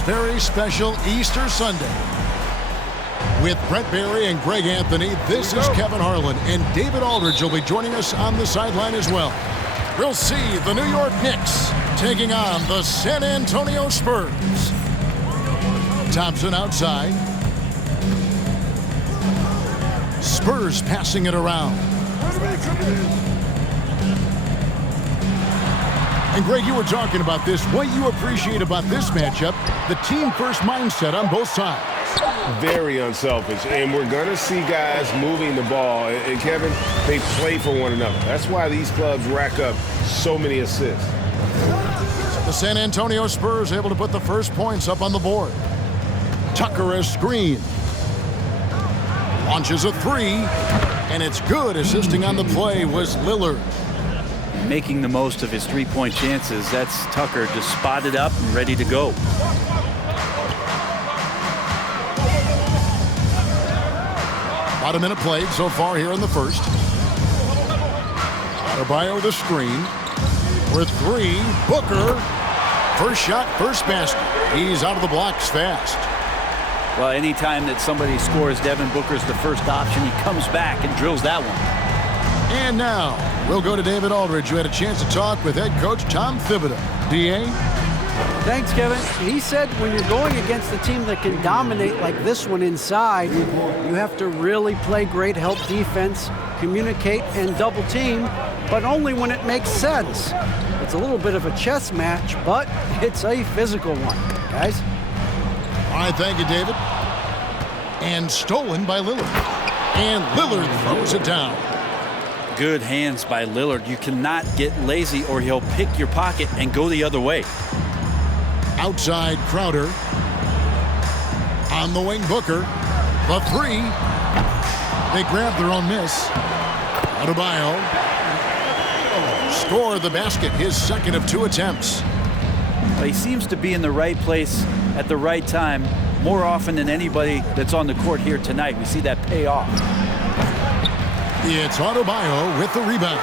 this very special Easter Sunday. With Brent Barry and Greg Anthony, this is Kevin Harlan, and David Aldridge will be joining us on the sideline as well. We'll see the New York Knicks taking on the San Antonio Spurs. Thompson outside. Spurs passing it around. And Greg, you were talking about this. What you appreciate about this matchup, the team-first mindset on both sides. Very unselfish, and we're going to see guys moving the ball. And Kevin, they play for one another. That's why these clubs rack up so many assists. The San Antonio Spurs able to put the first points up on the board. Tucker a screen. Launches a three, and it's good. Assisting on the play was Lillard. Making the most of his three-point chances. That's Tucker just spotted up and ready to go. About a minute played so far here in the first. Adebayo the screen. For three, Booker. First shot, first basket. He's out of the blocks fast. Well, anytime that somebody scores, Devin Booker's the first option. He comes back and drills that one. And now, we'll go to David Aldridge, who had a chance to talk with head coach Tom Thibodeau. D.A.? Thanks, Kevin. He said when you're going against a team that can dominate like this one inside, you have to really play great help defense, communicate, and double team, but only when it makes sense. It's a little bit of a chess match, but it's a physical one, guys. All right, thank you, David. And stolen by Lillard. And Lillard throws it down. Good hands by Lillard. You cannot get lazy or he'll pick your pocket and go the other way. Outside Crowder. On the wing, Booker. The three. They grab their own miss. Adebayo. Score the basket, his second of two attempts. Well, he seems to be in the right place at the right time more often than anybody that's on the court here tonight. We see that pay off. It's Adebayo with the rebound.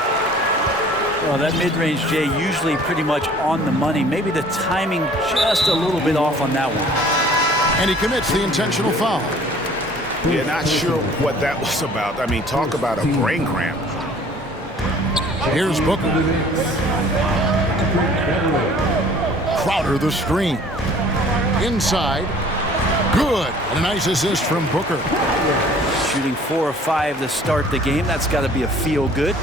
Well, that mid-range, Jay, usually pretty much on the money. Maybe the timing just a little bit off on that one. And he commits the intentional foul. Yeah, not sure what that was about. I mean, talk about a brain cramp. Here's Booker. Crowder the screen. Inside. Good. And a nice assist from Booker. Shooting 4 of 5 to start the game. That's got to be a feel-good.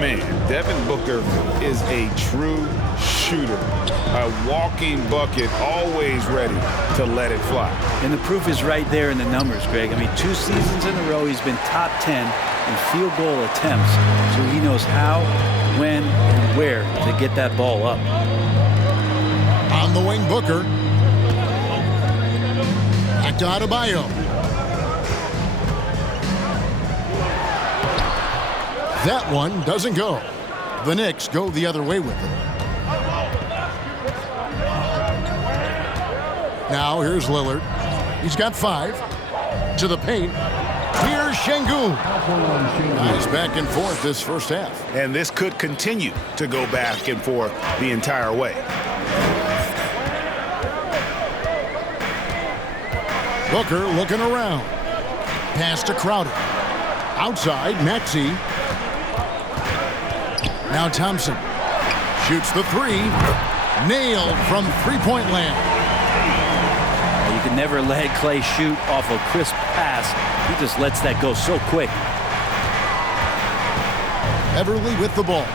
Man, Devin Booker is a true shooter. A walking bucket, always ready to let it fly. And the proof is right there in the numbers, Greg. I mean, 2 seasons in a row, he's been top 10 in field goal attempts. So he knows how, when, and where to get that ball up. On the wing, Booker. Back to Adebayo. That one doesn't go. The Knicks go the other way with it. Now here's Lillard. He's got 5. To the paint. Here's Şengün. Guys back and forth this first half. And this could continue to go back and forth the entire way. Booker looking around. Pass to Crowder. Outside, Maxey. Now Thompson shoots the 3. Nailed from three-point land. You can never let Clay shoot off a crisp pass. He just lets that go so quick. Everly with the ball.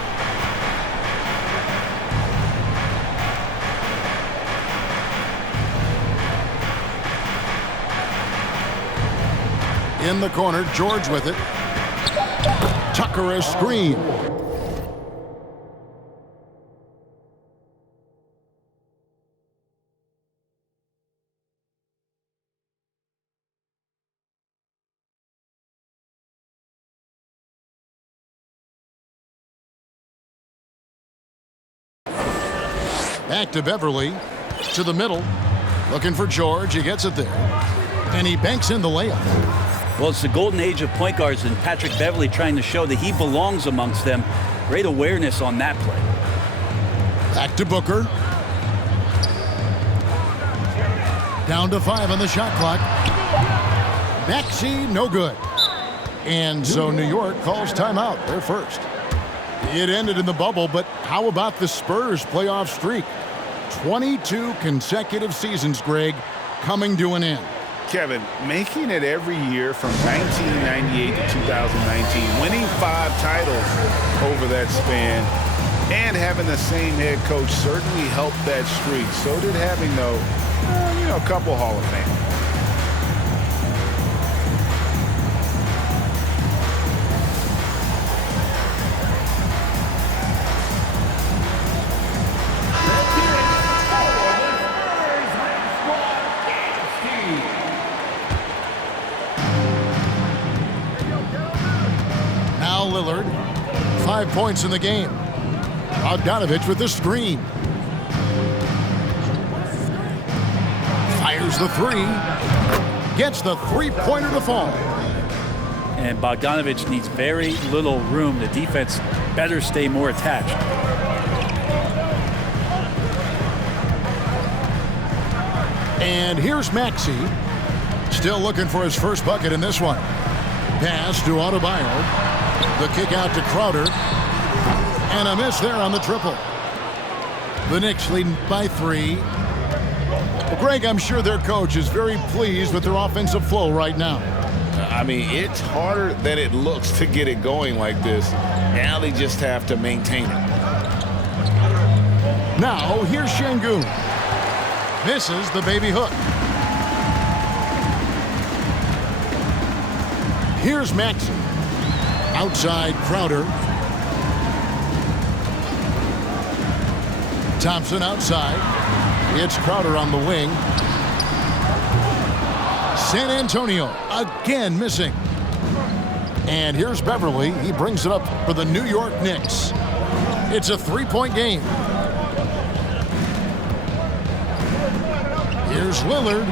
In the corner, George with it. Tucker a screen. Back to Beverly. To the middle. Looking for George. He gets it there. And he banks in the layup. Well, it's the golden age of point guards, and Patrick Beverly trying to show that he belongs amongst them. Great awareness on that play. Back to Booker. Down to 5 on the shot clock. Maxey, no good. And so New York calls timeout. They're first. It ended in the bubble, but how about the Spurs playoff streak? 22 consecutive seasons, Greg, coming to an end. Kevin, making it every year from 1998 to 2019, winning 5 titles over that span, and having the same head coach certainly helped that streak. So did having, though, a couple Hall of Fame. Now Lillard, 5 points in the game. Bogdanovich with the screen. Fires the 3. Gets the three-pointer to fall. And Bogdanovich needs very little room. The defense better stay more attached. And here's Maxey. Still looking for his first bucket in this one. Pass to Adebayo. The kick out to Crowder. And a miss there on the triple. The Knicks leading by 3. Well, Greg, I'm sure their coach is very pleased with their offensive flow right now. I mean, it's harder than it looks to get it going like this. Now they just have to maintain it. Now, here's Şengün. Misses the baby hook. Here's Maxey. Outside Crowder. Thompson outside. It's Crowder on the wing. San Antonio again missing. And here's Beverly. He brings it up for the New York Knicks. It's a 3-point game. Here's Lillard.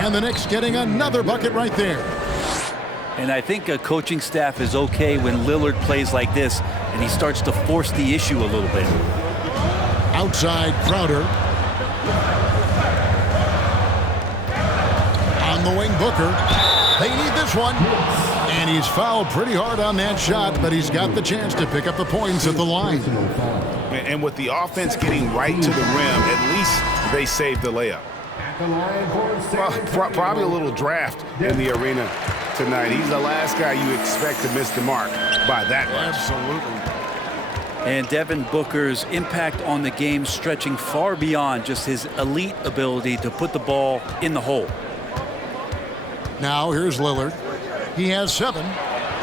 And the Knicks getting another bucket right there. And I think a coaching staff is okay when Lillard plays like this and he starts to force the issue a little bit. Outside Crowder. On the wing, Booker. They need this one. And he's fouled pretty hard on that shot, but he's got the chance to pick up the points at the line. And with the offense getting right to the rim, at least they saved the layup. Well, probably a little draft in the arena tonight. He's the last guy you expect to miss the mark by that much. Absolutely. And Devin Booker's impact on the game stretching far beyond just his elite ability to put the ball in the hole. Now here's Lillard. He has 7.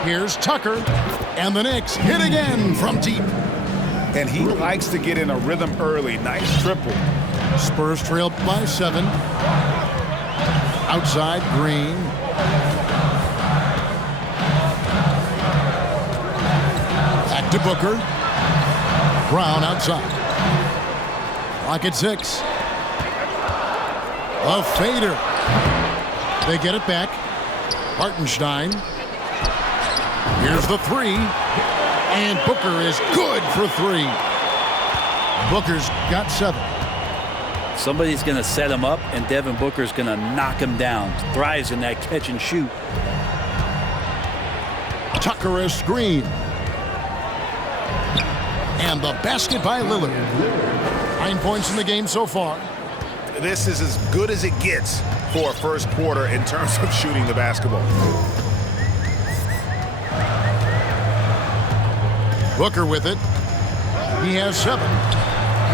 Here's Tucker. And the Knicks hit again from deep. And he likes to get in a rhythm early. Nice triple. Spurs trail by 7. Outside Green. Back to Booker. Brown outside. Clock at 6. A fader. They get it back. Hartenstein. Here's the 3. And Booker is good for 3. Booker's got 7. Somebody's going to set him up, and Devin Booker's going to knock him down. Thrives in that catch and shoot. Tucker a screen. And the basket by Lillard. 9 points in the game so far. This is as good as it gets for a first quarter in terms of shooting the basketball. Booker with it. He has 7.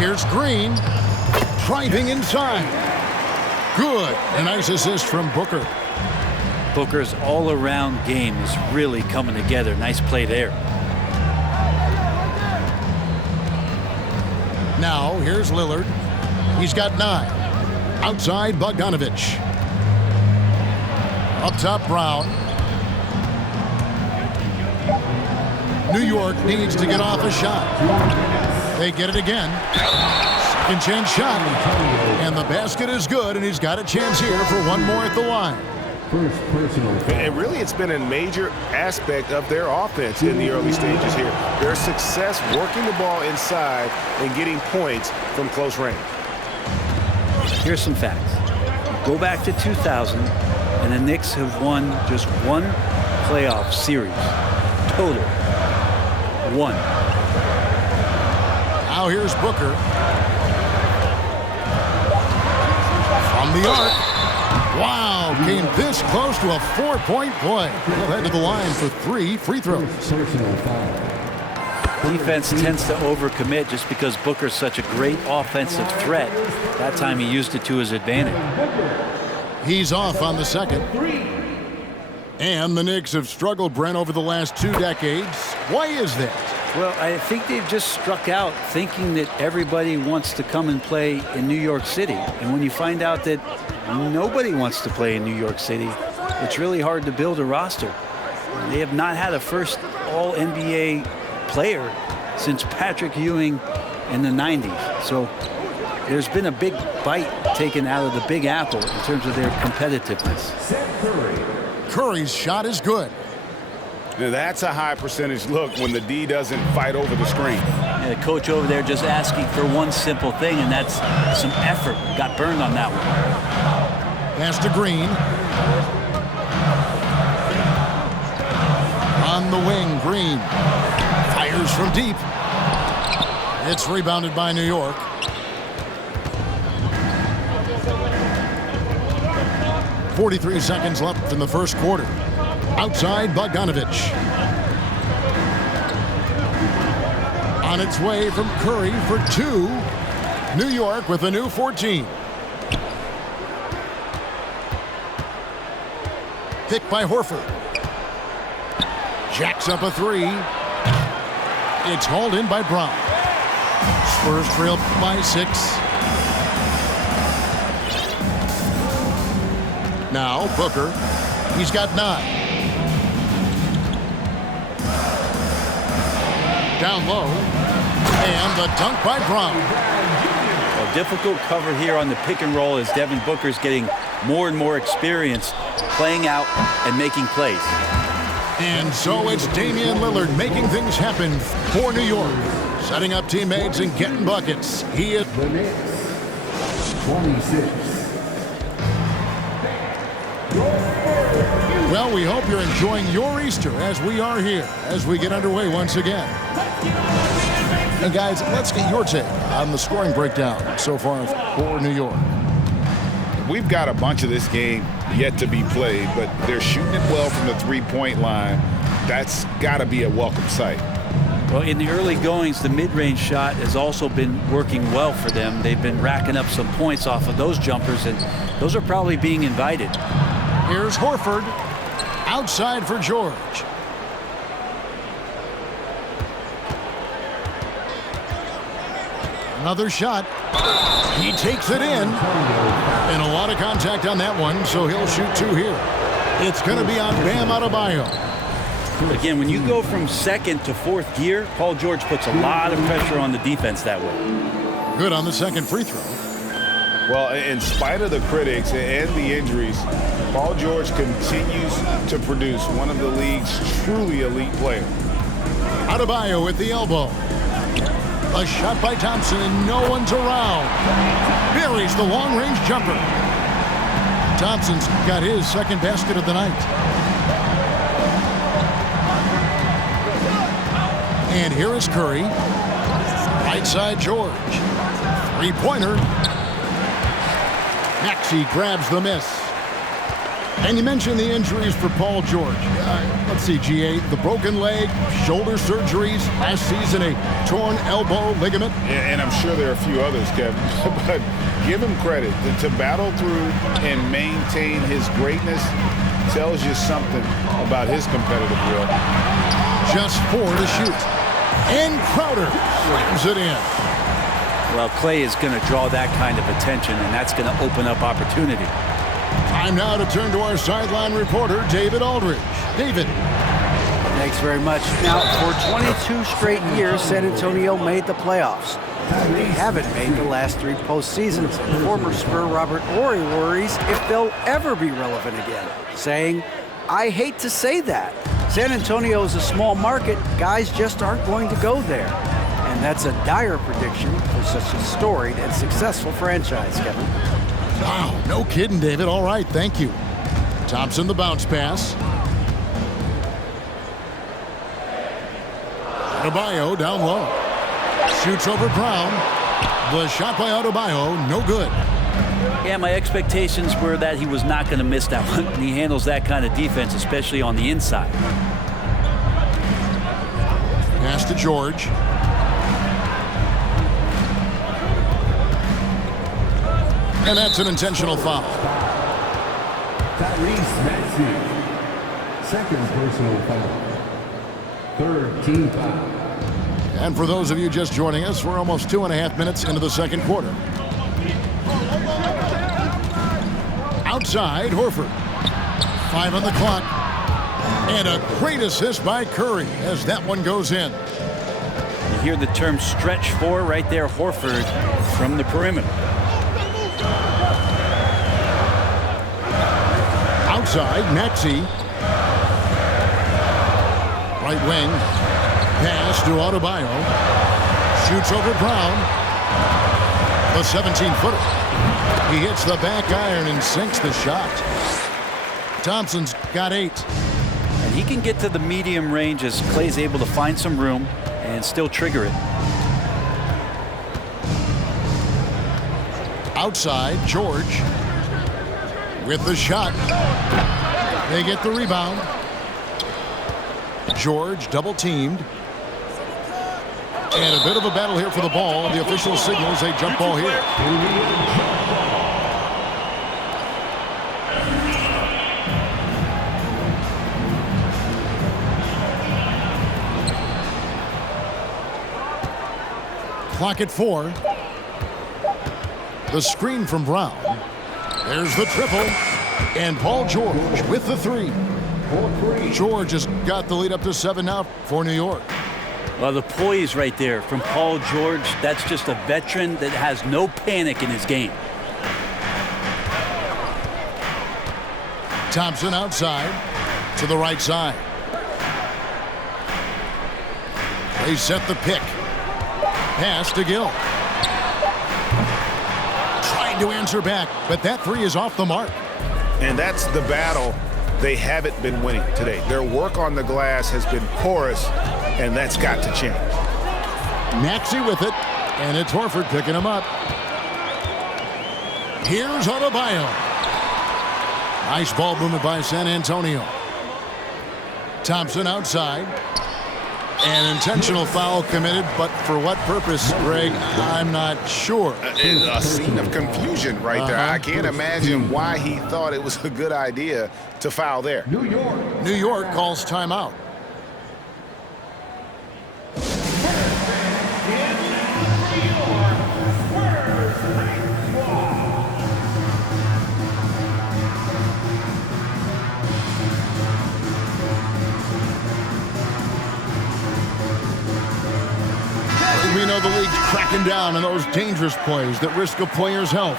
Here's Green. Driving inside. Good. A nice assist from Booker. Booker's all-around game is really coming together. Nice play there. Now, here's Lillard. He's got 9. Outside, Bogdanovich. Up top, Brown. New York needs to get off a shot. They get it again. Second chance shot. And the basket is good, and he's got a chance here for one more at the line. And really, it's been a major aspect of their offense in the early stages here. Their success working the ball inside and getting points from close range. Here's some facts. Go back to 2000, and the Knicks have won just one playoff series. Total. One. Now here's Booker. From the arc. Wow, came this close to a 4-point play. He'll head to the line for 3 free throws. Defense tends to overcommit just because Booker's such a great offensive threat. That time he used it to his advantage. He's off on the second. And the Knicks have struggled, Brent, over the last 2 decades. Why is that? Well, I think they've just struck out thinking that everybody wants to come and play in New York City. And when you find out that nobody wants to play in New York City, it's really hard to build a roster. They have not had a first All-NBA player since Patrick Ewing in the 90s. So there's been a big bite taken out of the Big Apple in terms of their competitiveness. Curry's shot is good. Now that's a high percentage look when the D doesn't fight over the screen. And the coach over there just asking for one simple thing, and that's some effort. Got burned on that one. Pass to Green. On the wing, Green fires from deep. It's rebounded by New York. .43 seconds left in the first quarter. Outside, Bogdanovich. On its way from Curry for 2. New York with a new 14. Picked by Horford. Jacks up a 3. It's hauled in by Brown. Spurs trail by 6. Now Booker. He's got 9. Down low. And the dunk by Brown. A difficult cover here on the pick and roll as Devin Booker's getting more and more experience playing out and making plays. And so it's Damian Lillard making things happen for New York. Setting up teammates and getting buckets. He is... The Knicks, 26. Well, we hope you're enjoying your Easter as we are here as we get underway once again. And guys, let's get your take on the scoring breakdown so far for New York. We've got a bunch of this game yet to be played, but they're shooting it well from the three-point line. That's got to be a welcome sight. Well, in the early goings, the mid-range shot has also been working well for them. They've been racking up some points off of those jumpers, and those are probably being invited. Here's Horford. Outside for George. Another shot. He takes it in. And a lot of contact on that one, so he'll shoot 2 here. It's going to be on Bam Adebayo. Again, when you go from second to fourth gear, Paul George puts a lot of pressure on the defense that way. Good on the second free throw. Well, in spite of the critics and the injuries, Paul George continues to produce one of the league's truly elite players. Adebayo with the elbow. A shot by Thompson and no one's around. Buries the long-range jumper. Thompson's got his second basket of the night. And here is Curry. Right side George. Three-pointer. Maxey grabs the miss. And you mentioned the injuries for Paul George. Let's see, GA, the broken leg, shoulder surgeries, last season a torn elbow ligament. And I'm sure there are a few others, Kevin, but give him credit. To battle through and maintain his greatness tells you something about his competitive will. Just 4 to shoot. And Crowder slams it in. Well, Clay is going to draw that kind of attention, and that's going to open up opportunity. Time now to turn to our sideline reporter, David Aldridge. David. Thanks very much. Now, for 22 straight years, San Antonio made the playoffs. They haven't made the last 3 postseasons. Former Spur Robert Horry worries if they'll ever be relevant again, saying, I hate to say that. San Antonio is a small market. Guys just aren't going to go there. And that's a dire prediction for such a storied and successful franchise, Kevin. Wow, No kidding, David. All right, thank you. Thompson, the bounce pass. Adebayo down low. Shoots over Brown. The shot by Adebayo, no good. Yeah, my expectations were that he was not going to miss that one. He handles that kind of defense, especially on the inside. Pass to George. And that's an intentional foul. Tyrese Maxey. Second personal foul. Third team foul. And for those of you just joining us, we're almost 2.5 minutes into the second quarter. Outside, Horford. 5 on the clock. And a great assist by Curry as that one goes in. You hear the term stretch four right there, Horford from the perimeter. Outside, Maxey. Right wing. Pass to Adebayo. Shoots over Brown. The 17-footer. He hits the back iron and sinks the shot. Thompson's got 8. And he can get to the medium range as Clay's able to find some room and still trigger it. Outside, George. With the shot. They get the rebound. George double teamed. And a bit of a battle here for the ball. The official signals a jump ball here. Clock at 4. The screen from Brown. There's the triple. And Paul George with the 3. George has got the lead up to 7 now for New York. Well, the poise right there from Paul George, that's just a veteran that has no panic in his game. Thompson outside to the right side. They set the pick. Pass to Gill. Trying to answer back, but that 3 is off the mark. And that's the battle they haven't been winning today. Their work on the glass has been porous, and that's got to change. Maxey with it, and it's Horford picking him up. Here's Adebayo. Nice ball movement by San Antonio. Thompson outside. An intentional foul committed, but for what purpose, Greg, I'm not sure. A scene of confusion right there. I can't imagine why he thought it was a good idea to foul there. New York. New York calls timeout. We know the league's cracking down on those dangerous plays that risk a player's health.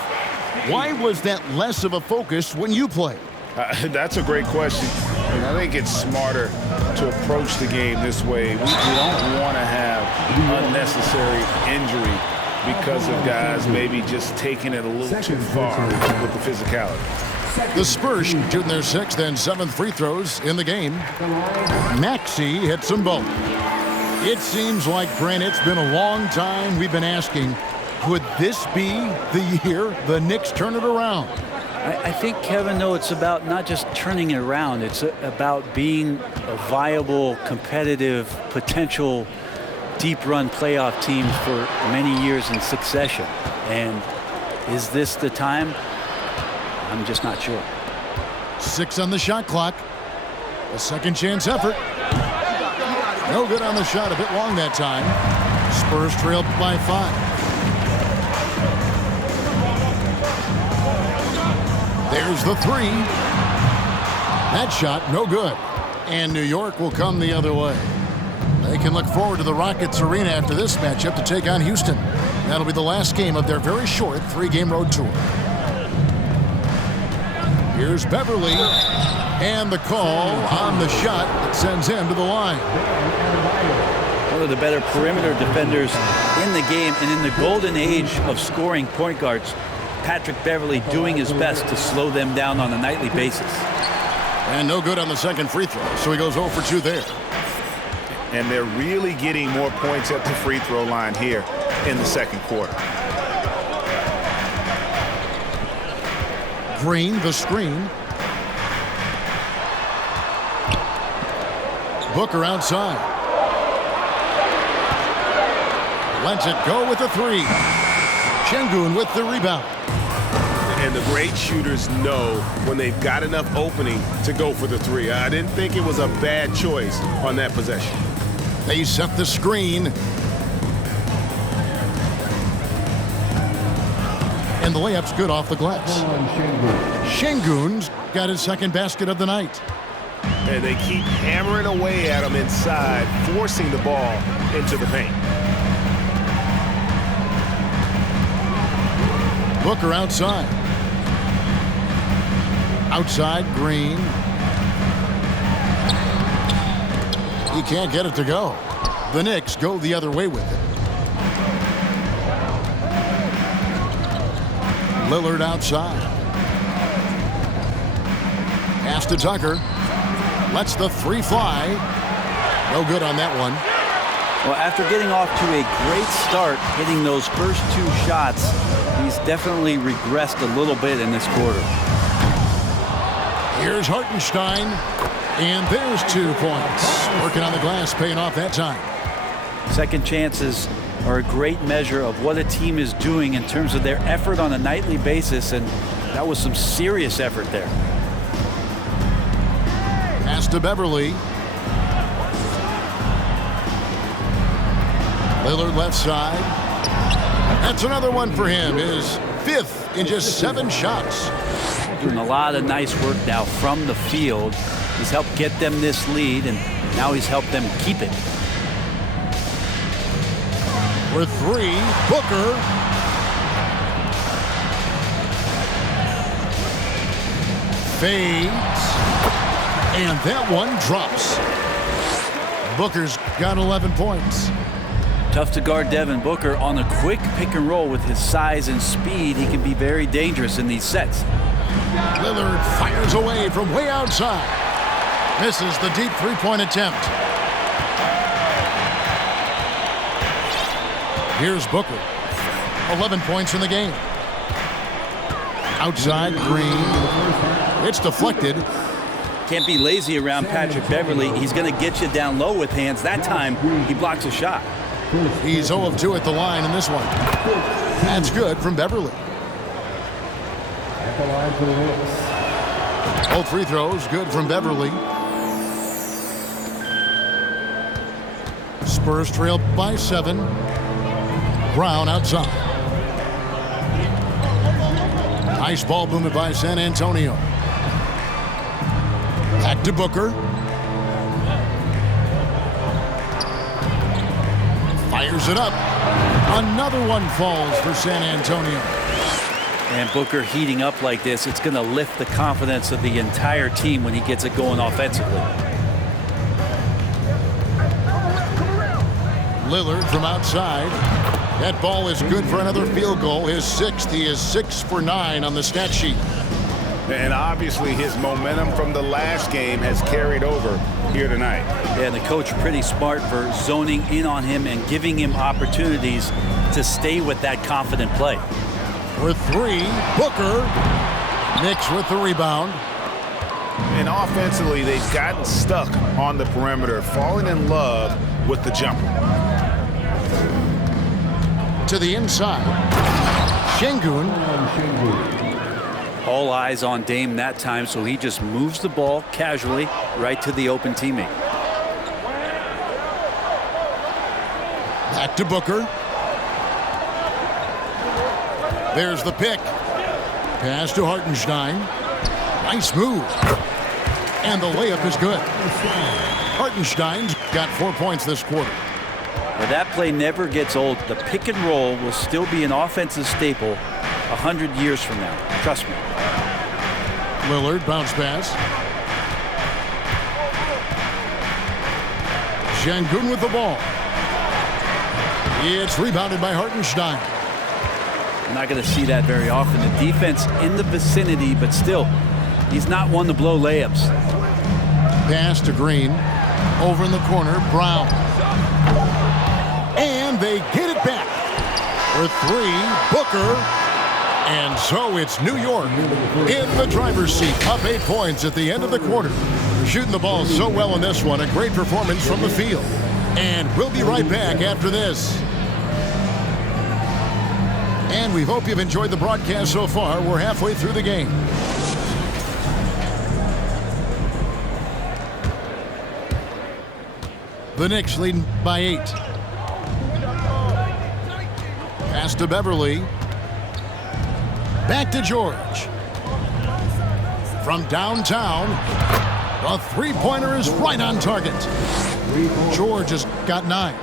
Why was that less of a focus when you played? That's a great question. And I think it's smarter to approach the game this way. We don't want to have unnecessary injury because of guys maybe just taking it a little too far with the physicality. The Spurs shooting their 6th and 7th free throws in the game. Maxey hits them both. It seems like, Brent, it's been a long time we've been asking, could this be the year the Knicks turn it around? I think, Kevin, though, it's about not just turning it around. It's about being a viable, competitive, potential deep-run playoff team for many years in succession. And is this the time? I'm just not sure. 6 on the shot clock. A second chance effort. No good on the shot, a bit long that time. Spurs trailed by 5. There's the 3. That shot, no good. And New York will come the other way. They can look forward to the Rockets Arena after this matchup to take on Houston. That'll be the last game of their very short 3-game road tour. Here's Beverly. And the call on the shot that sends him to the line. One of the better perimeter defenders in the game, and in the golden age of scoring point guards, Patrick Beverley doing his best to slow them down on a nightly basis. And no good on the second free throw, so he goes 0 for 2 there. And they're really getting more points at the free throw line here in the second quarter. Green, the screen. Booker outside. Lets it go with the three. Şengün with the rebound. And the great shooters know when they've got enough opening to go for the three. I didn't think it was a bad choice on that possession. They set the screen. And the layup's good off the glass. Şengün's got his second basket of the night. And they keep hammering away at him inside, forcing the ball into the paint. Booker outside. Outside, Green. He can't get it to go. The Knicks go the other way with it. Lillard outside. Pass to Tucker. Lets the three fly. No good on that one. Well, after getting off to a great start, hitting those first two shots, he's definitely regressed a little bit in this quarter. Here's Hartenstein. And there's 2 points. Working on the glass, paying off that time. Second chances are a great measure of what a team is doing in terms of their effort on a nightly basis, and that was some serious effort there. Pass to Beverley. Lillard left side. That's another one for him. His 5th in just 7 shots. Doing a lot of nice work now from the field. He's helped get them this lead, and now he's helped them keep it. For 3, Booker. Fades. And that one drops. Booker's got 11 points. Tough to guard Devin Booker on a quick pick and roll with his size and speed. He can be very dangerous in these sets. Lillard fires away from way outside. Misses the deep three-point attempt. Here's Booker. 11 points in the game. Outside, Green. It's deflected. Can't be lazy around Patrick Beverley. He's going to get you down low with hands. That time, he blocks a shot. He's 0 of 2 at the line in this one. That's good from Beverley. Both free throws good from Beverley. Spurs trail by 7. Brown outside. Nice ball movement by San Antonio. Back to Booker. Fires it up. Another one falls for San Antonio. And Booker heating up like this, it's going to lift the confidence of the entire team when he gets it going offensively. Lillard from outside. That ball is good for another field goal. His 6th. He is 6 for 9 on the stat sheet. And obviously his momentum from the last game has carried over here tonight. Yeah, and the coach pretty smart for zoning in on him and giving him opportunities to stay with that confident play. For 3, Booker. Knicks with the rebound. And offensively, they've gotten stuck on the perimeter, falling in love with the jumper. To the inside. Şengün. All eyes on Dame that time, so he just moves the ball casually right to the open teammate. Back to Booker. There's the pick. Pass to Hartenstein. Nice move. And the layup is good. Hartenstein's got 4 points this quarter. Well, that play never gets old. The pick and roll will still be an offensive staple 100 years from now. Trust me. Lillard bounce pass. Şengün with the ball. It's rebounded by Hartenstein. We're not going to see that very often. The defense in the vicinity, but still, he's not one to blow layups. Pass to Green. Over in the corner, Brown. And they get it back. For three, Booker. And so it's New York in the driver's seat, up 8 points at the end of the quarter. They're shooting the ball so well in this one. A great performance from the field. And we'll be right back after this. And we hope you've enjoyed the broadcast so far. We're halfway through the game. The Knicks leading by 8. Pass to Beverly. Back to George. From downtown, the three-pointer is right on target. George has got 9.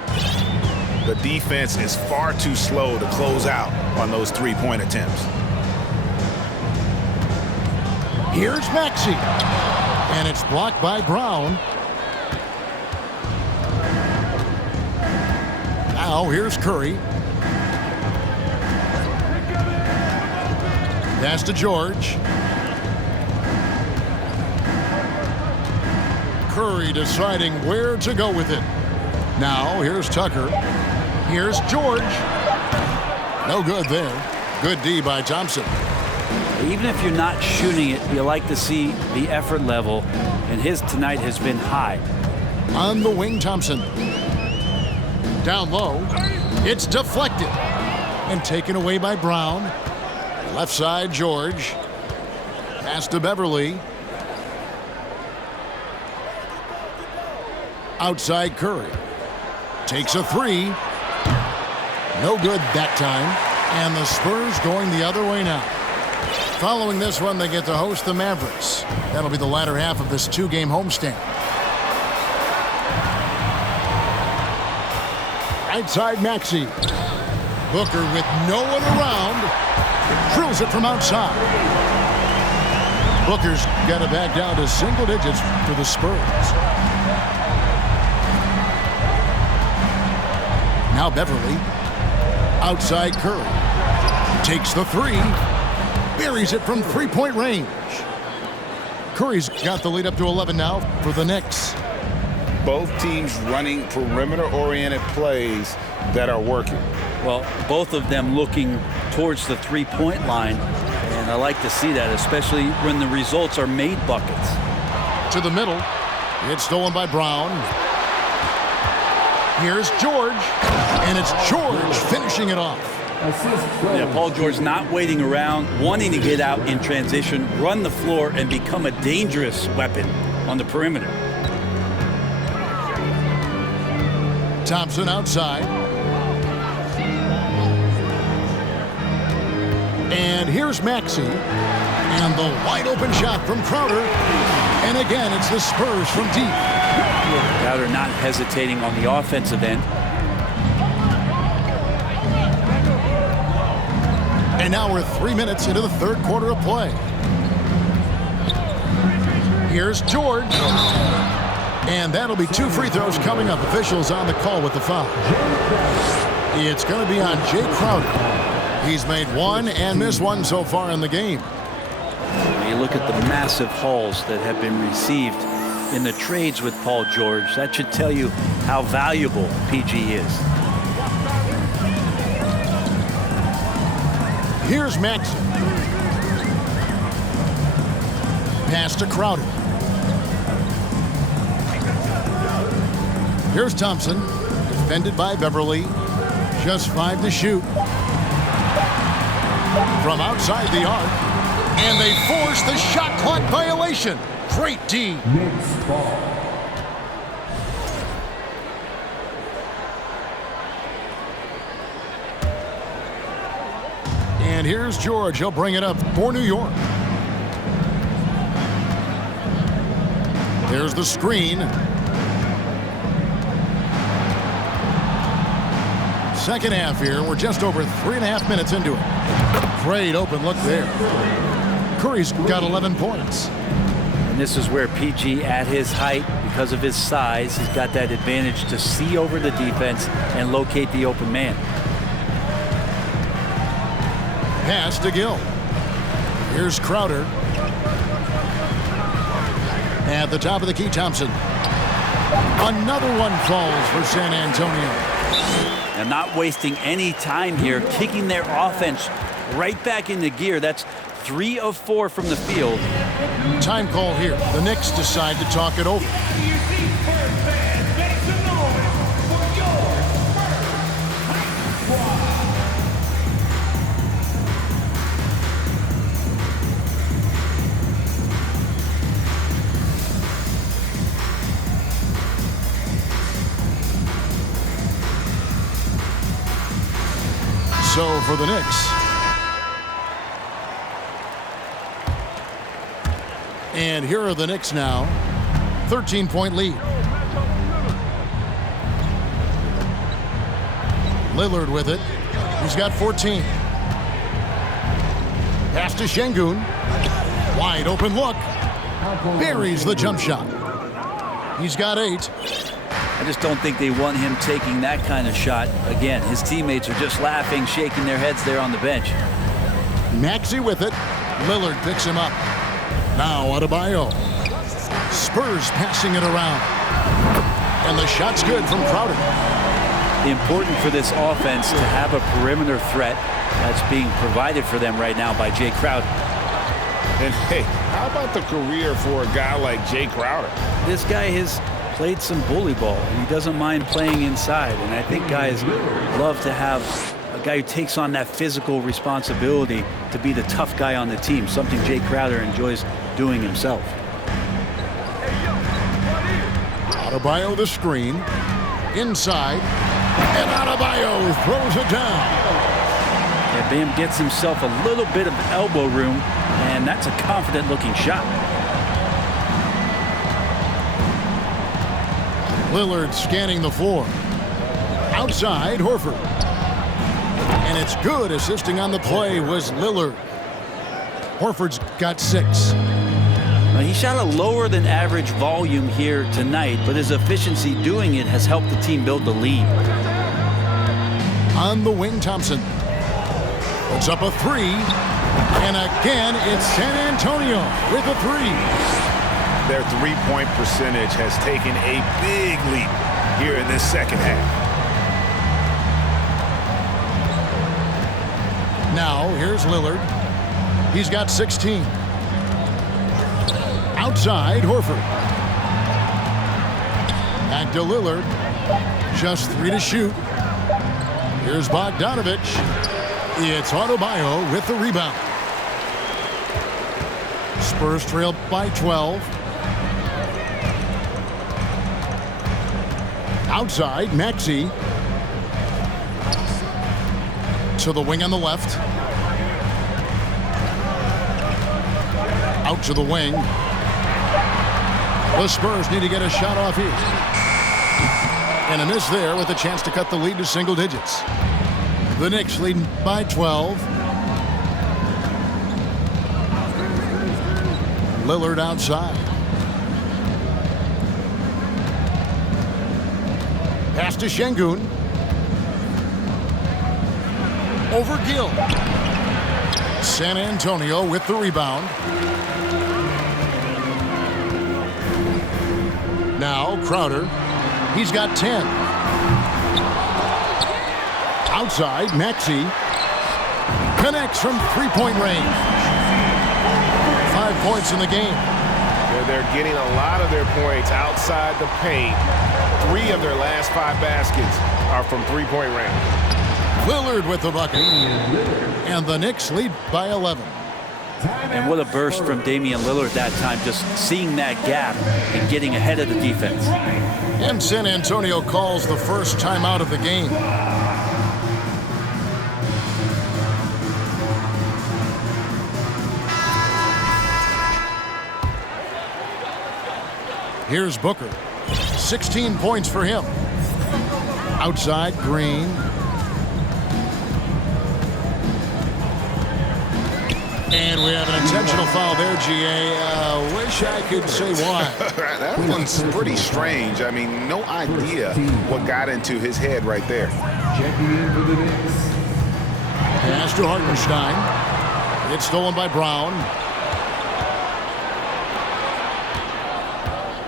The defense is far too slow to close out on those three-point attempts. Here's Maxey. And it's blocked by Brown. Now here's Curry. Pass to George. Curry deciding where to go with it. Now here's Tucker. Here's George. No good there. Good D by Thompson. Even if you're not shooting it, you like to see the effort level, and his tonight has been high. On the wing, Thompson. Down low. It's deflected. And taken away by Brown. Left side, George. Pass to Beverly. Outside, Curry. Takes a three. No good that time. And the Spurs going the other way now. Following this one, they get to host the Mavericks. That'll be the latter half of this two-game homestand. Right side, Maxey. Booker with no one around. Drills it from outside. Booker's got it back down to single digits for the Spurs. Now Beverly. Outside Curry. Takes the three. Buries it from three-point range. Curry's got the lead up to 11 now for the Knicks. Both teams running perimeter-oriented plays that are working. Well, both of them looking towards the three-point line, and I like to see that, especially when the results are made buckets. To the middle. It's stolen by Brown. Here's George, and it's George finishing it off. Yeah, Paul George not waiting around, wanting to get out in transition, run the floor, and become a dangerous weapon on the perimeter. Thompson outside. And here's Maxey. And the wide open shot from Crowder. And again, it's the Spurs from deep. Crowder not hesitating on the offensive end. And now we're 3 minutes into the third quarter of play. Here's George. And that'll be 2 free throws coming up. Officials on the call with the foul. It's going to be on Jay Crowder. He's made 1 and missed 1 so far in the game. You look at the massive hauls that have been received in the trades with Paul George. That should tell you how valuable PG is. Here's Maxey. Pass to Crowder. Here's Thompson. Defended by Beverly. Just 5 to shoot. From outside the arc. And they force the shot clock violation. Great D. Knicks ball. And here's George. He'll bring it up for New York. There's the screen. Second half here. We're just over 3.5 minutes into it. Great open look there. Curry's got 11 points. And this is where PG, at his height, because of his size, he's got that advantage to see over the defense and locate the open man. pass to Gill. Here's Crowder. At the top of the key, Thompson. Another one falls for San Antonio. And not wasting any time here, kicking their offense right back into gear. That's 3 of 4 from the field. Time call here. The Knicks decide to talk it over. So for the Knicks. And here are the Knicks now. 13-point lead. Lillard with it. He's got 14. Pass to Şengün. Wide open look. Buries the jump shot. He's got 8. I just don't think they want him taking that kind of shot. Again, his teammates are just laughing, shaking their heads there on the bench. Maxey with it. Lillard picks him up. Now Adebayo. Spurs passing it around. And the shot's good from Crowder. Important for this offense to have a perimeter threat that's being provided for them right now by Jay Crowder. And hey, how about the career for a guy like Jay Crowder? This guy has played some bully ball, and he doesn't mind playing inside. And I think guys love to have a guy who takes on that physical responsibility to be the tough guy on the team, something Jay Crowder enjoys doing himself. Adebayo the screen. Inside. And Adebayo throws it down. And Bam gets himself a little bit of elbow room, and that's a confident-looking shot. Lillard scanning the floor. Outside, Horford. And it's good. Assisting on the play was Lillard. Horford's got 6. Now, he shot a lower than average volume here tonight, but his efficiency doing it has helped the team build the lead. On the wing, Thompson. Puts up a 3. And again, it's San Antonio with a 3. Their three-point percentage has taken a big leap here in this second half. Now, here's Lillard. He's got 16. Outside, Horford. Back to Lillard. Just 3 to shoot. Here's Bogdanovich. It's Adebayo with the rebound. Spurs trail by 12. Outside, Maxey. To the wing on the left. Out to the wing. The Spurs need to get a shot off here. And a miss there with a chance to cut the lead to single digits. The Knicks leading by 12. Lillard outside. Pass to Şengün. Over Gill. San Antonio with the rebound. Now Crowder. He's got 10. Outside, Maxey. Connects from three-point range. 5 points in the game. They're getting a lot of their points outside the paint. 3 of their last 5 baskets are from three-point range. Lillard with the bucket. And the Knicks lead by 11. And what a burst from Damian Lillard that time, just seeing that gap and getting ahead of the defense. And San Antonio calls the first timeout of the game. Here's Booker. 16 points for him. Outside, Green. And we have an intentional foul there, GA. Wish I could say why. That one's pretty strange. I mean, no idea what got into his head right there. Checking in for the Knicks, Pass to Hartenstein. It's stolen by Brown.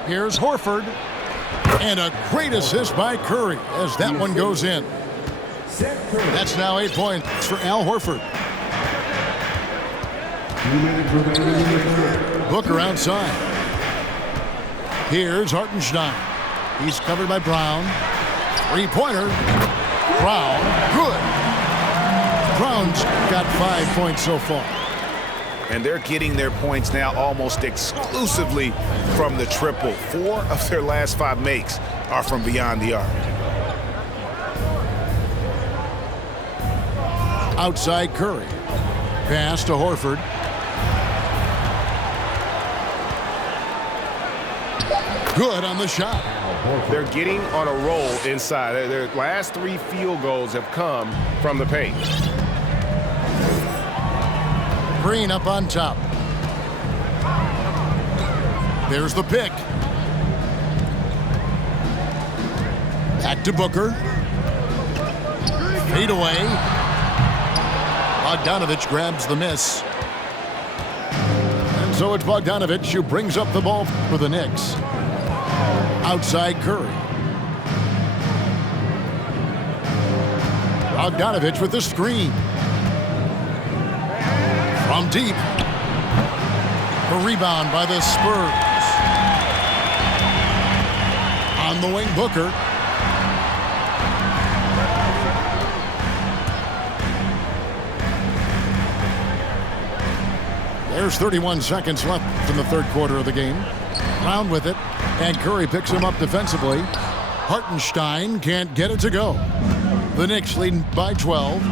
Here's Horford. And a great assist by Curry as that one goes in. That's now 8 points for Al Horford. Booker outside. Here's Hartenstein. He's covered by Brown. Three-pointer. Brown. Good. Brown's got 5 points so far. And they're getting their points now almost exclusively from the triple. 4 of their last 5 makes are from beyond the arc. Outside Curry. Pass to Horford. Good on the shot. They're getting on a roll inside. Their last 3 field goals have come from the paint. Green up on top. There's the pick. Back to Booker. Fade away. Bogdanovich grabs the miss. And so it's Bogdanovich who brings up the ball for the Knicks. Outside Curry. Bogdanovich with the screen. From deep. The rebound by the Spurs. On the wing, Booker. There's 31 seconds left in the third quarter of the game. Brown with it, and Curry picks him up defensively. Hartenstein can't get it to go. The Knicks leading by 12.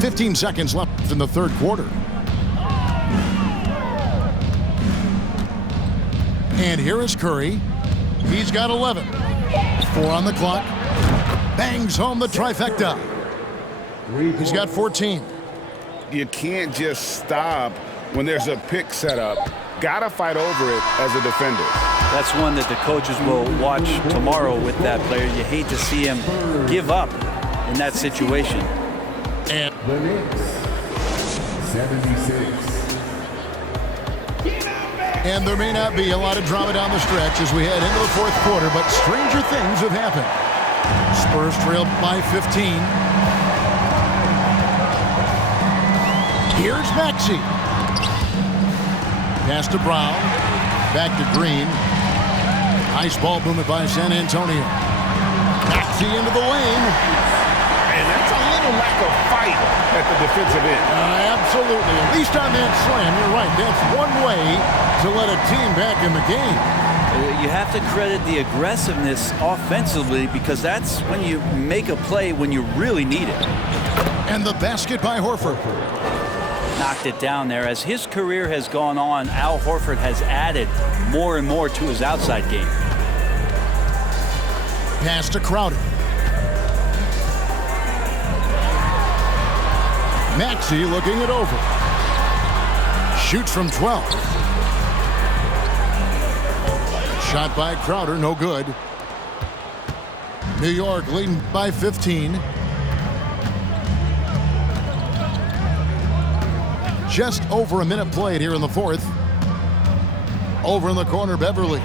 "15 seconds left in the third quarter. And here is Curry. He's got 11. 4 on the clock. Bangs home the trifecta. He's got 14. You can't just stop when there's a pick set up. Gotta fight over it as a defender. That's one that the coaches will watch tomorrow with that player. You hate to see him give up in that situation. And The Knicks, 76. And there may not be a lot of drama down the stretch as we head into the fourth quarter, but stranger things have happened. Spurs trail by 15. Here's Maxey. Pass to Brown. Back to Green. Nice ball movement by San Antonio. Maxey into the lane. And that's a little lack of fight at the defensive end. Absolutely. At least on that slam, you're right. That's one way to let a team back in the game. You have to credit the aggressiveness offensively because that's when you make a play when you really need it. And the basket by Horford. Knocked it down there. As his career has gone on, Al Horford has added more and more to his outside game. Pass to Crowder. Maxey looking it over. Shoots from 12. Shot by Crowder, no good. New York leading by 15. Just over a minute played here in the fourth. Over in the corner, Beverly.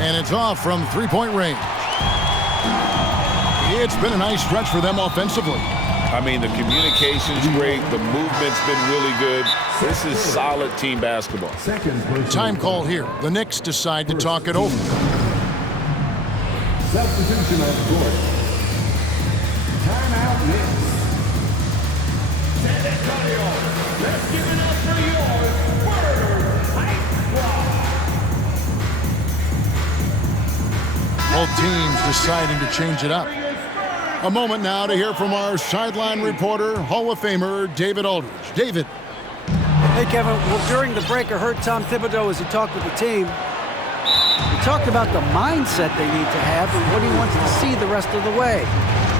And it's off from three-point range. It's been a nice stretch for them offensively. I mean, the communication's great. The movement's been really good. This is solid team basketball. Time call here. The Knicks decide to talk it over. Substitution on the court. Timeout Knicks. San Antonio, let's give it up for your Spurs Hype Squad. Both teams deciding to change it up. A moment now to hear from our sideline reporter, Hall of Famer David Aldridge. David. Hey, Kevin. Well, during the break, I heard Tom Thibodeau as he talked with the team. He talked about the mindset they need to have and what he wants to see the rest of the way.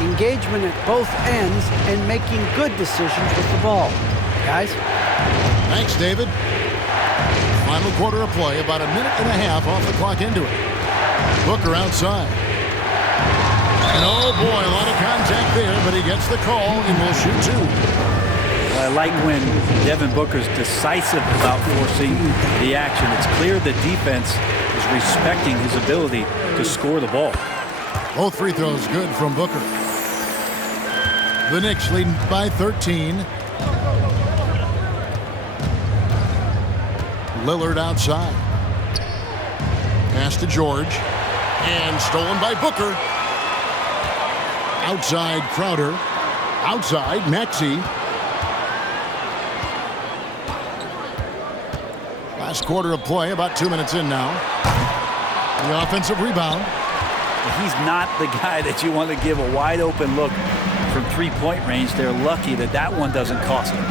Engagement at both ends and making good decisions with the ball. Guys? Thanks, David. Final quarter of play, about a minute and a half off the clock into it. Booker outside. And oh boy, a lot of contact there, but he gets the call and will shoot two. I like when Devin Booker's decisive about forcing the action. It's clear the defense is respecting his ability to score the ball. Both free throws good from Booker. The Knicks leading by 13. Lillard outside. Pass to George. And stolen by Booker. Outside Crowder. Outside Maxey. Last quarter of play, about 2 minutes in now. The offensive rebound. He's not the guy that you want to give a wide open look from three-point range. They're lucky that that one doesn't cost them.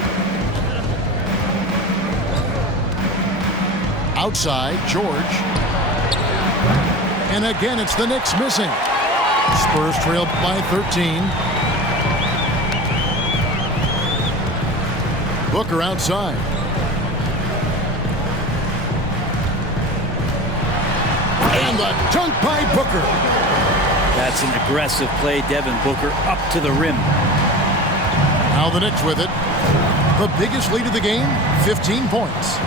Outside, George. And again, it's the Knicks missing. Spurs trail by 13. Booker outside. And the dunk by Booker. That's an aggressive play. Devin Booker up to the rim. Now the Knicks with it. The biggest lead of the game, 15 points.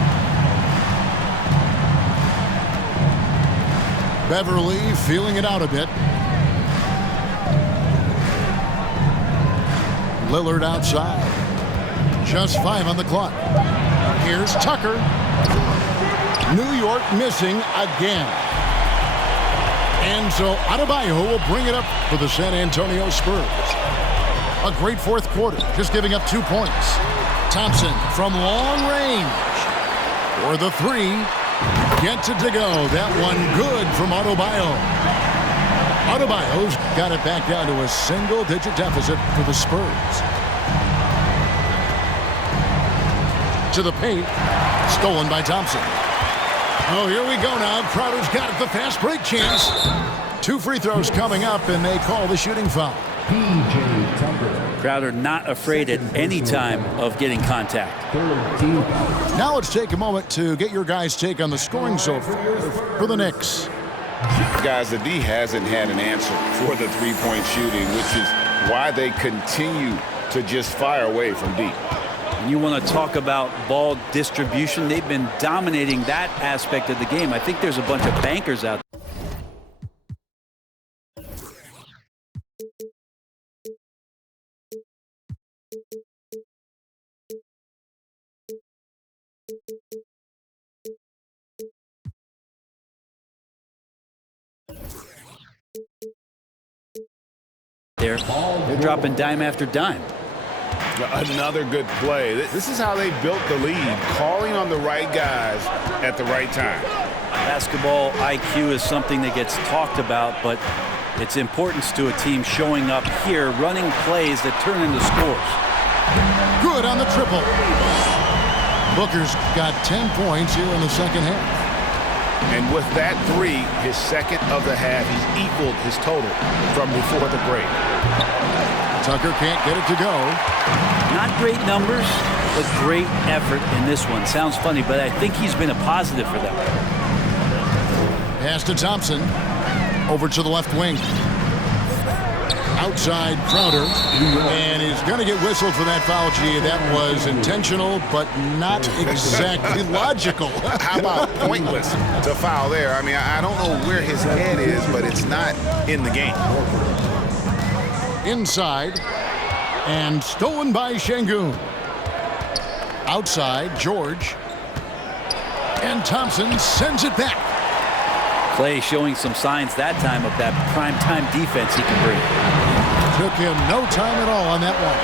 Beverly feeling it out a bit. Lillard outside. Just 5 on the clock. Here's Tucker. New York missing again. And so Adebayo will bring it up for the San Antonio Spurs. A great fourth quarter, just giving up 2 points. Thompson from long range. For the three. Gets it to go. That one good from Adebayo. Adebayo's got it back down to a single-digit deficit for the Spurs. To the paint. Stolen by Thompson. Oh, here we go now. Crowder's got it, the fast break chance. 2 free throws coming up, and they call the shooting foul. P.J. Tucker. Crowder not afraid at any time of getting contact. Now let's take a moment to get your guys' take on the scoring so far for the Knicks. Guys, the D hasn't had an answer for the three-point shooting, which is why they continue to just fire away from deep. And you want to talk about ball distribution. They've been dominating that aspect of the game. I think there's a bunch of bankers out there. They're dropping dime after dime. Another good play. This is how they built the lead, calling on the right guys at the right time. Basketball IQ is something that gets talked about, but its importance to a team showing up here, running plays that turn into scores. Good on the triple. Booker's got 10 points here in the second half. And with that three, his second of the half, he's equaled his total from before the break. Tucker can't get it to go. Not great numbers, but great effort in this one. Sounds funny, but I think he's been a positive for them. Pass to Thompson. Over to the left wing. Outside Crowder. And he's going to get whistled for that foul. Gee, that was intentional, but not exactly logical. How about pointless to foul there? I mean, I don't know where his head is, but it's not in the game. Inside. And stolen by Şengün. Outside, George. And Thompson sends it back. Clay showing some signs that time of that prime-time defense he can bring. Took him no time at all on that one.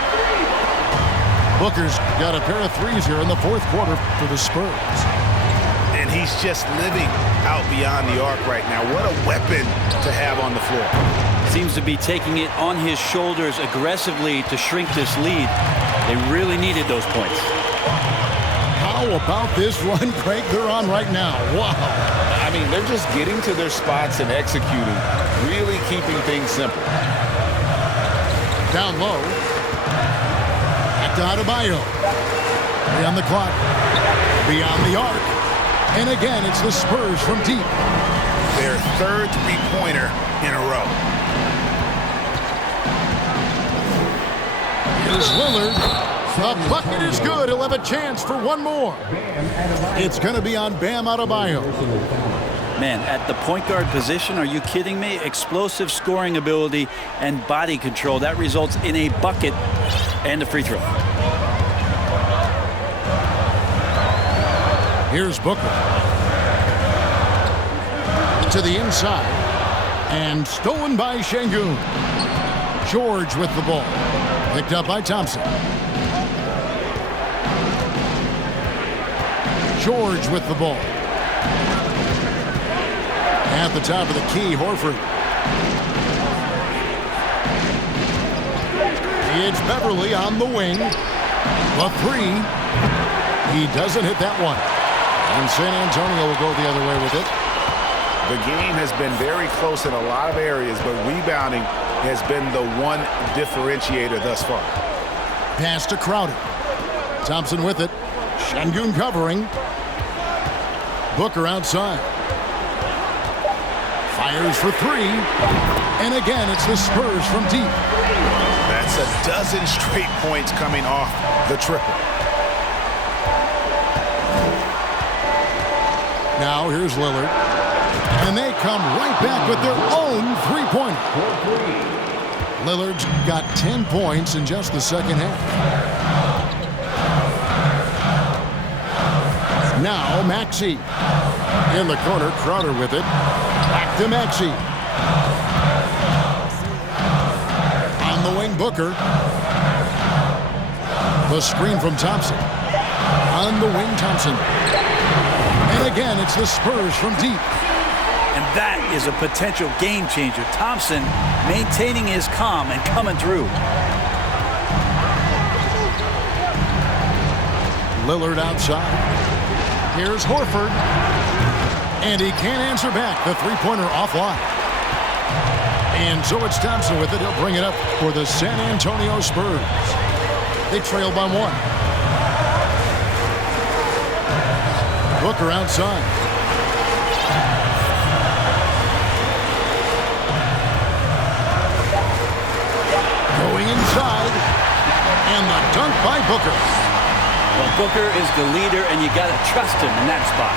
Booker's got a pair of threes here in the fourth quarter for the Spurs. And he's just living out beyond the arc right now. What a weapon to have on the floor. Seems to be taking it on his shoulders aggressively to shrink this lead. They really needed those points. How about this run, Craig, they're on right now? Wow. I mean, they're just getting to their spots and executing, really keeping things simple. Down low. Back to Adebayo. Beyond the clock. Beyond the arc. And again, it's the Spurs from deep. Their third three-pointer in a row. Here's Lillard. The bucket is good. He'll have a chance for one more. It's going to be on Bam Adebayo. Man, at the point guard position, are you kidding me? Explosive scoring ability and body control. That results in a bucket and a free throw. Here's Booker. To the inside. And stolen by Şengün. George with the ball. Picked up by Thompson. George with the ball. At the top of the key, Horford. It's Beverly on the wing. The three. He doesn't hit that one. And San Antonio will go the other way with it. The game has been very close in a lot of areas, but rebounding has been the one differentiator thus far. Pass to Crowder. Thompson with it. Şengün covering. Booker outside. Fires for three. And again, it's the Spurs from deep. That's a dozen straight points coming off the triple. Now here's Lillard. And they come right back with their own three-pointer. Lillard's got 10 points in just the second half. Now Maxey. In the corner, Crowder with it. Back to Maxey. On the wing, Booker. The screen from Thompson. On the wing, Thompson. And again, it's the Spurs from deep. And that is a potential game changer. Thompson maintaining his calm and coming through. Lillard outside. Here's Horford. And he can't answer back. The three-pointer offline. And so it's Thompson with it. He'll bring it up for the San Antonio Spurs. They trail by one. Booker outside. Going inside. And the dunk by Booker. Well, Booker is the leader, and you got to trust him in that spot.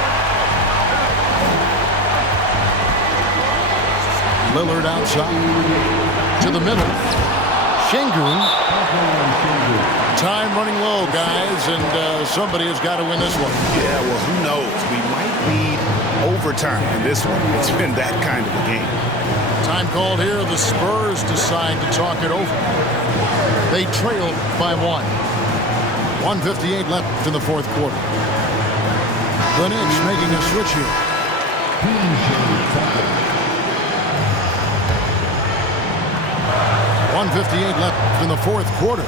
Lillard outside. To the middle. Şengün. Time running low, guys, and somebody has got to win this one. Yeah, well, who knows? We might need overtime in this one. It's been that kind of a game. Time called here. The Spurs decide to talk it over. They trail by one. 1:58 left in the fourth quarter. The Knicks making a switch here. 1:58 left in the fourth quarter.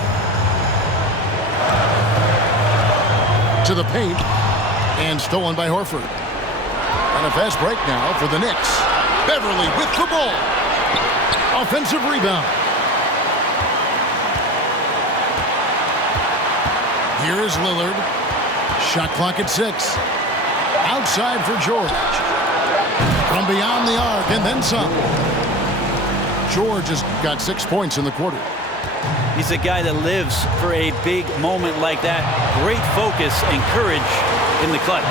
To the paint. And stolen by Horford. And a fast break now for the Knicks. Beverly with the ball. Offensive rebound. Here is Lillard. Shot clock at 6. Outside for George. From beyond the arc and then some. George has got 6 points in the quarter. He's a guy that lives for a big moment like that. Great focus and courage in the clutch.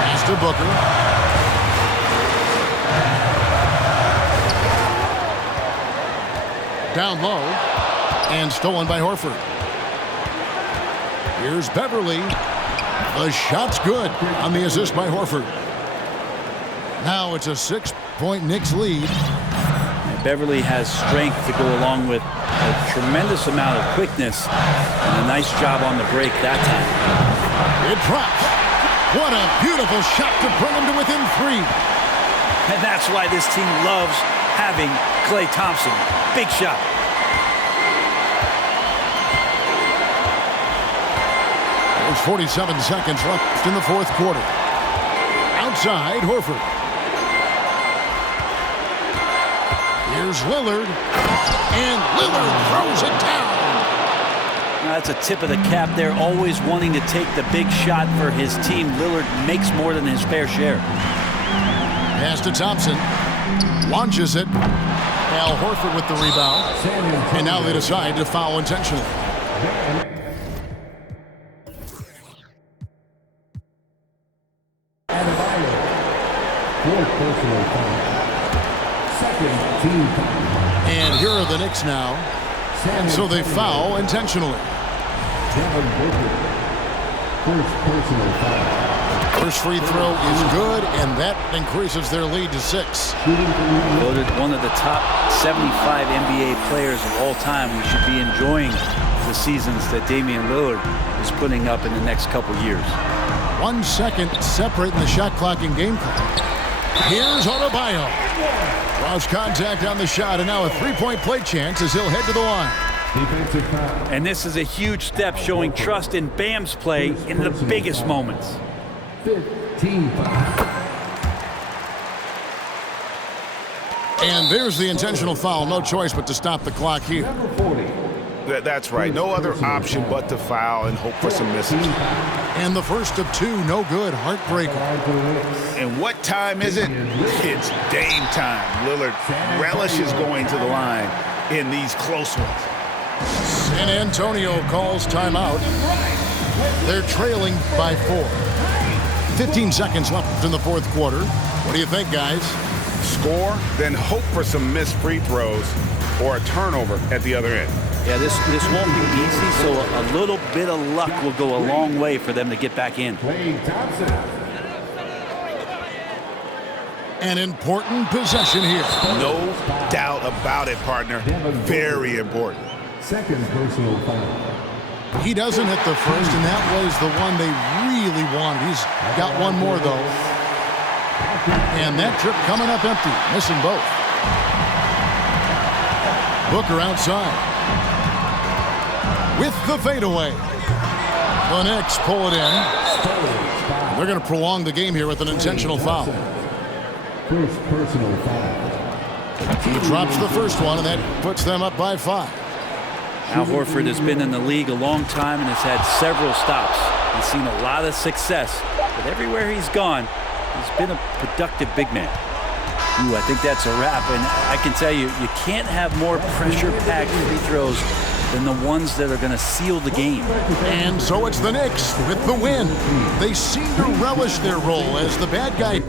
Pass to Booker. Down low. And stolen by Horford. Here's Beverly. The shot's good on the assist by Horford. Now it's a 6-point Knicks lead. Beverly has strength to go along with a tremendous amount of quickness and a nice job on the break that time. It drops. What a beautiful shot to bring him to within 3. And that's why this team loves having Klay Thompson. Big shot. There's 47 seconds left in the fourth quarter. Outside, Horford. Here's Lillard. And Lillard throws it down. Now, that's a tip of the cap there. Always wanting to take the big shot for his team. Lillard makes more than his fair share. Pass to Thompson. Launches it. Al Horford with the rebound. And now they decide to foul intentionally. Fourth personal foul. Second team foul. And here are the Knicks now. And so they foul intentionally. Devin Booker. First personal foul. First free throw is good, and that increases their lead to 6. Voted one of the top 75 NBA players of all time. We should be enjoying the seasons that Damian Lillard is putting up in the next couple years. 1 second separating the shot clock and game clock. Here's Adebayo. Draws contact on the shot, and now a three-point play chance as he'll head to the line. Defensive foul. And this is a huge step showing trust in Bam's play in the biggest moments. Fifth team foul. And there's the intentional foul. No choice but to stop the clock here. Number 40. That's right. No other option but to foul and hope for some misses. And the first of 2, no good. Heartbreaker. And what time is it? It's Dame time. Lillard relishes going to the line in these close ones. San Antonio calls timeout. They're trailing by 4. 15 seconds left in the fourth quarter. What do you think, guys? Score, then hope for some missed free throws or a turnover at the other end. Yeah, this won't be easy, so a little bit of luck will go a long way for them to get back in. Klay Thompson. An important possession here. No doubt about it, partner. Very important. Second personal foul. He doesn't hit the first, and that was the one they really wanted. He's got one more, though. And that trip coming up empty, missing both. Booker outside. With the fadeaway. The Knicks pull it in. They're going to prolong the game here with an intentional foul. First personal foul. He drops the first one, and that puts them up by 5. Al Horford has been in the league a long time and has had several stops. He's seen a lot of success, but everywhere he's gone, he's been a productive big man. Ooh, I think that's a wrap, and I can tell you, you can't have more pressure-packed free throws than the ones that are going to seal the game. And so it's the Knicks with the win. They seem to relish their role as the bad guy.